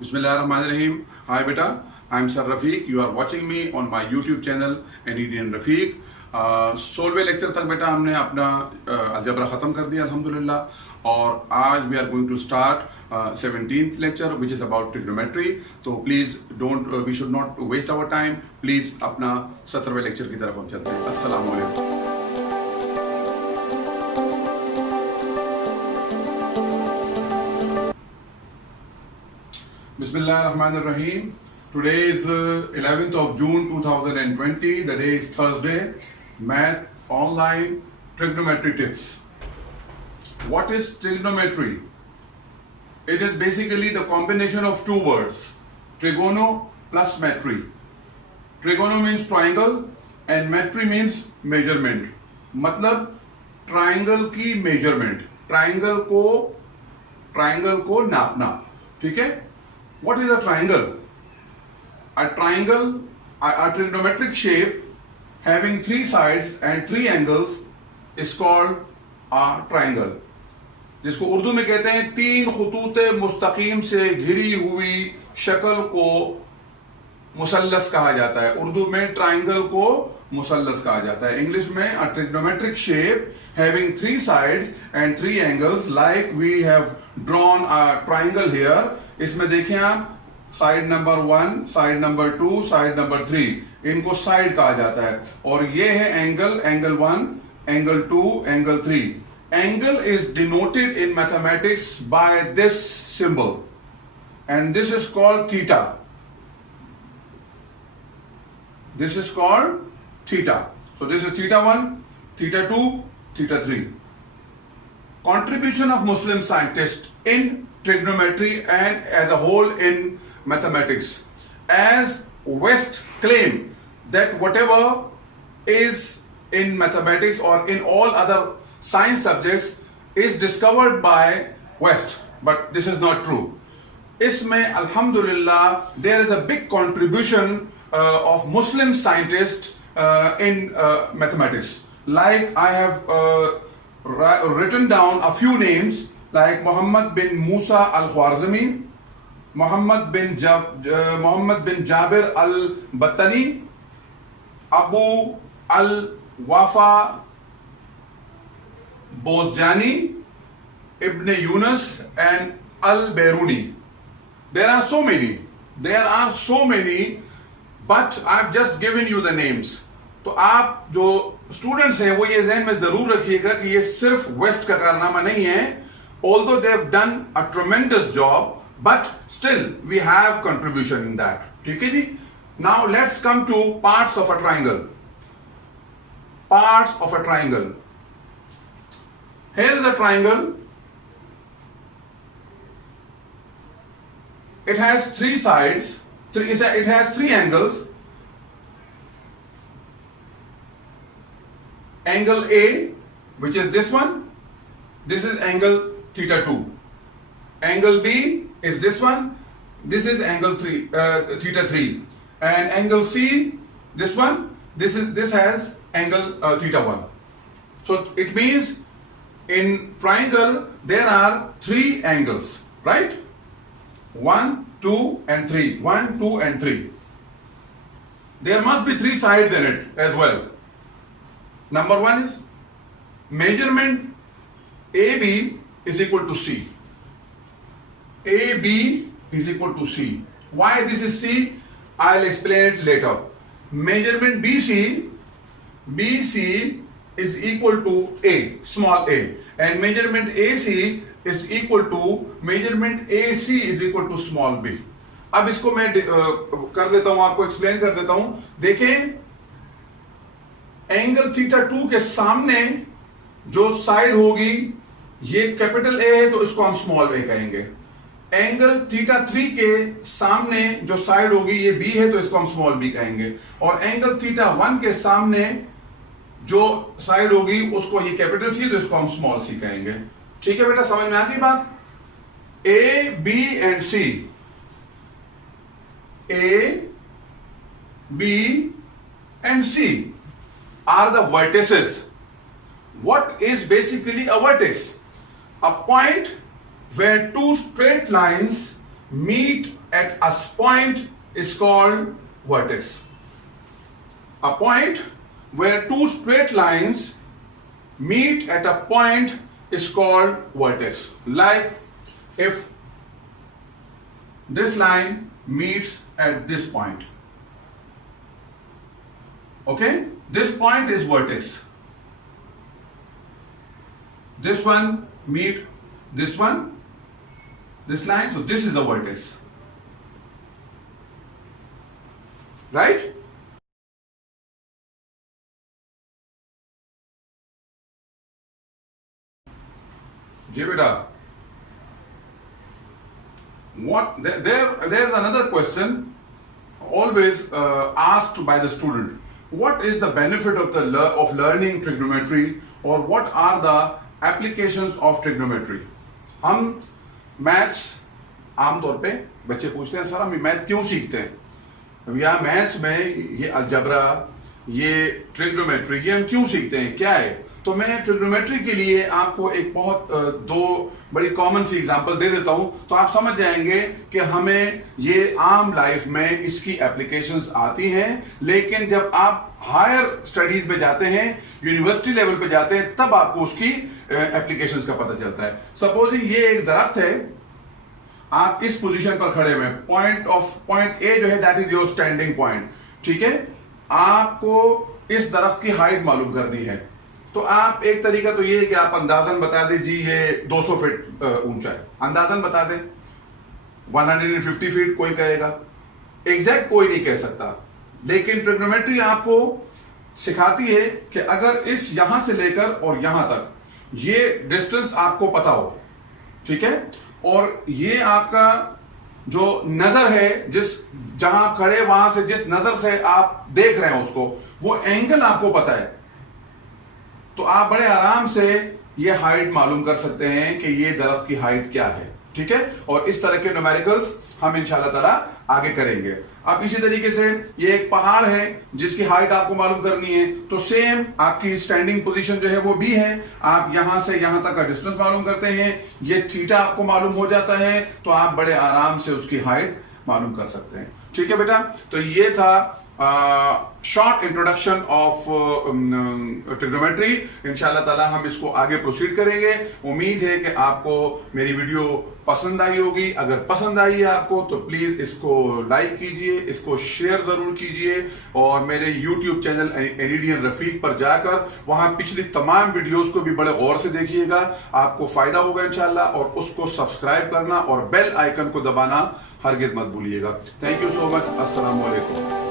Bismillahirrahmanirrahim. Hi beta, I am Sir Rafiq. You are watching me on my YouTube channel Indian Rafiq. 16वें lecture तक बेटा हमने अपना अलजबरा ख़त्म कर दिया अल्हम्दुलिल्लाह और आज we are going to start 17th lecture which is about trigonometry. तो please don't we should not waste our time. Please अपना 17वें लेक्चर की तरफ हम चलते हैं. अस्सलाम वालेकुम. Bismillahirrahmanirrahim. Today is 11th of June 2020. The day is Thursday. Math online trigonometry tips. What is trigonometry? It is basically the combination of two words, trigono plus metry. Trigono means triangle and metry means measurement. मतलब ट्राइंगल की measurement, triangle को नापना. ठीक है. What is a triangle? A triangle, a trigonometric shape having three sides and three angles is called a triangle. जिसको उर्दू में कहते हैं तीन खुतूत मुस्तकीम से घिरी हुई शक्ल को मुसल्लस कहा जाता है. उर्दू में ट्राइंगल को मुसल्लस कहा जाता है. इंग्लिश में a trigonometric shape having three sides and three angles like we have drawn a triangle here. इसमें देखिए आप side number 1, side number 2, side number 3, इनको साइड कहा जाता है. और ये है एंगल, एंगल 1, एंगल 2, एंगल 3. Angle is denoted in mathematics by this symbol and this is called theta. This is called theta. So this is theta 1, theta 2, theta 3. Contribution of Muslim scientists in trigonometry and as a whole in mathematics. As West claim that whatever is in mathematics or in all other science subjects is discovered by West, but this is not true. इसमें अल्हम्दुलिल्लाह there is a big contribution of Muslim scientists in mathematics. Like I have written down a few names like Muhammad bin Musa al-Khwarizmi, Muhammad bin Jabir al-Battani, Abu al-Wafa Bozjani, Ibn Yunus and al-Biruni. There are so many, but I've just given you the names. तो आप जो स्टूडेंट्स हैं वो ये ज़हन में जरूर रखिएगा कि ये सिर्फ वेस्ट का कारनामा नहीं है. Although they have done a tremendous job, but still we have contribution in that. ठीक है जी. Now let's come to parts of a triangle. Parts of a triangle. Here is a triangle. It has three sides. It has three angles. Angle A, which is this one. This is angle theta 2. Angle B is this one. This is angle theta 3. And angle C, this one. This has angle theta 1. So it means in triangle there are three angles, right? 1, 2 and 3. 1, 2 and 3. There must be three sides in it as well. Number 1 is measurement AB is equal to C. AB is equal to C. Why this is C? I'll explain it later. Measurement BC is equal to A, small a. And measurement AC is equal to measurement AC is equal to small b. अब इसको मैं कर देता हूं, आपको एक्सप्लेन कर देता हूं. देखें, एंगल थीटा 2 के सामने जो साइड होगी ये कैपिटल ए है तो इसको हम स्मॉल ए कहेंगे. एंगल थीटा 3 के सामने जो साइड होगी ये बी है तो इसको हम स्मॉल बी कहेंगे. और एंगल थीटा 1 के सामने जो साइड होगी उसको ये कैपिटल सी तो इसको हम स्मॉल सी कहेंगे. ठीक है बेटा, समझ में आती बात. A B and C, A B and C are the vertices. What is basically a vertex? A point where two straight lines meet at a point is called vertex. A point where two straight lines meet at a point is called vertex. Like if this line meets at this point, okay, this point is vertex. This one meet this one, this line, so this is a vertex, right? जी बेटा, what there's another question always asked by the student. What is the benefit of learning trigonometry, or what are the applications of trigonometry? हम मैथ्स आमतौर पे बच्चे पूछते हैं, सर हम मैथ क्यों सीखते हैं, या मैथ्स में ये अलजबरा, ये ट्रिग्नोमेट्री, ये हम क्यों सीखते हैं, क्या है? तो मैं ट्रिग्नोमेट्री के लिए आपको एक बहुत दो बड़ी कॉमन सी एग्जांपल दे देता हूं, तो आप समझ जाएंगे कि हमें ये आम लाइफ में इसकी एप्लीकेशंस आती हैं, लेकिन जब आप हायर स्टडीज में जाते हैं, यूनिवर्सिटी लेवल पे जाते हैं, तब आपको उसकी एप्लीकेशंस का पता चलता है। सपोजिंग ये एक दरख्त है, आप इस पोजीशन पर खड़े हुए, पॉइंट ए जो है that is your standing point, ठीक है? आपको इस दरख्त की हाइट मालूम करनी है, तो आप एक तरीका तो ये है कि आप अंदाजन बता दें जी ये 200 फीट ऊंचा है, अंदाजन बता दें। 150 फीट कोई कहेगा, एग्जैक्ट कोई नहीं कह सकता, लेकिन ट्रिग्नोमेट्री आपको सिखाती है कि अगर इस यहां से लेकर और यहां तक ये डिस्टेंस आपको पता हो, ठीक है, और ये आपका जो नजर है, जहां खड़े वहां से जिस नजर से आप देख रहे हैं उसको, वो एंगल आपको पता है, तो आप बड़े आराम से ये हाइट मालूम कर सकते हैं कि ये दरख्त की हाइट क्या है, ठीक है? और इस तरह के न्यूमेरिकल्स हम इंशाल्लाह ताला आगे करेंगे। अब इसी तरीके से ये एक पहाड़ है जिसकी हाइट आपको मालूम करनी है, तो सेम आपकी स्टैंडिंग पोजीशन जो है वो भी है, आप यहां से यहां तक का डिस्टेंस मालूम करते हैं, ये थीटा आपको मालूम हो जाता है, तो आप बड़े आराम से उसकी हाइट मालूम कर सकते हैं, ठीक है बेटा? तो ये था शॉर्ट इंट्रोडक्शन ऑफ ट्रिग्नोमेट्री। इंशाल्लाह ताला हम इसको आगे प्रोसीड करेंगे। उम्मीद है कि आपको मेरी वीडियो पसंद आई होगी। अगर पसंद आई है आपको तो प्लीज इसको लाइक कीजिए, इसको शेयर जरूर कीजिए, और मेरे यूट्यूब चैनल एनिडियन रफीक पर जाकर वहां पिछली तमाम वीडियोस को भी बड़े गौर से देखिएगा, आपको फायदा होगा इंशाल्लाह। और उसको सब्सक्राइब करना और बेल आइकन को दबाना हरगिज मत भूलिएगा। Thank you so much. अस्सलाम वालेकुम।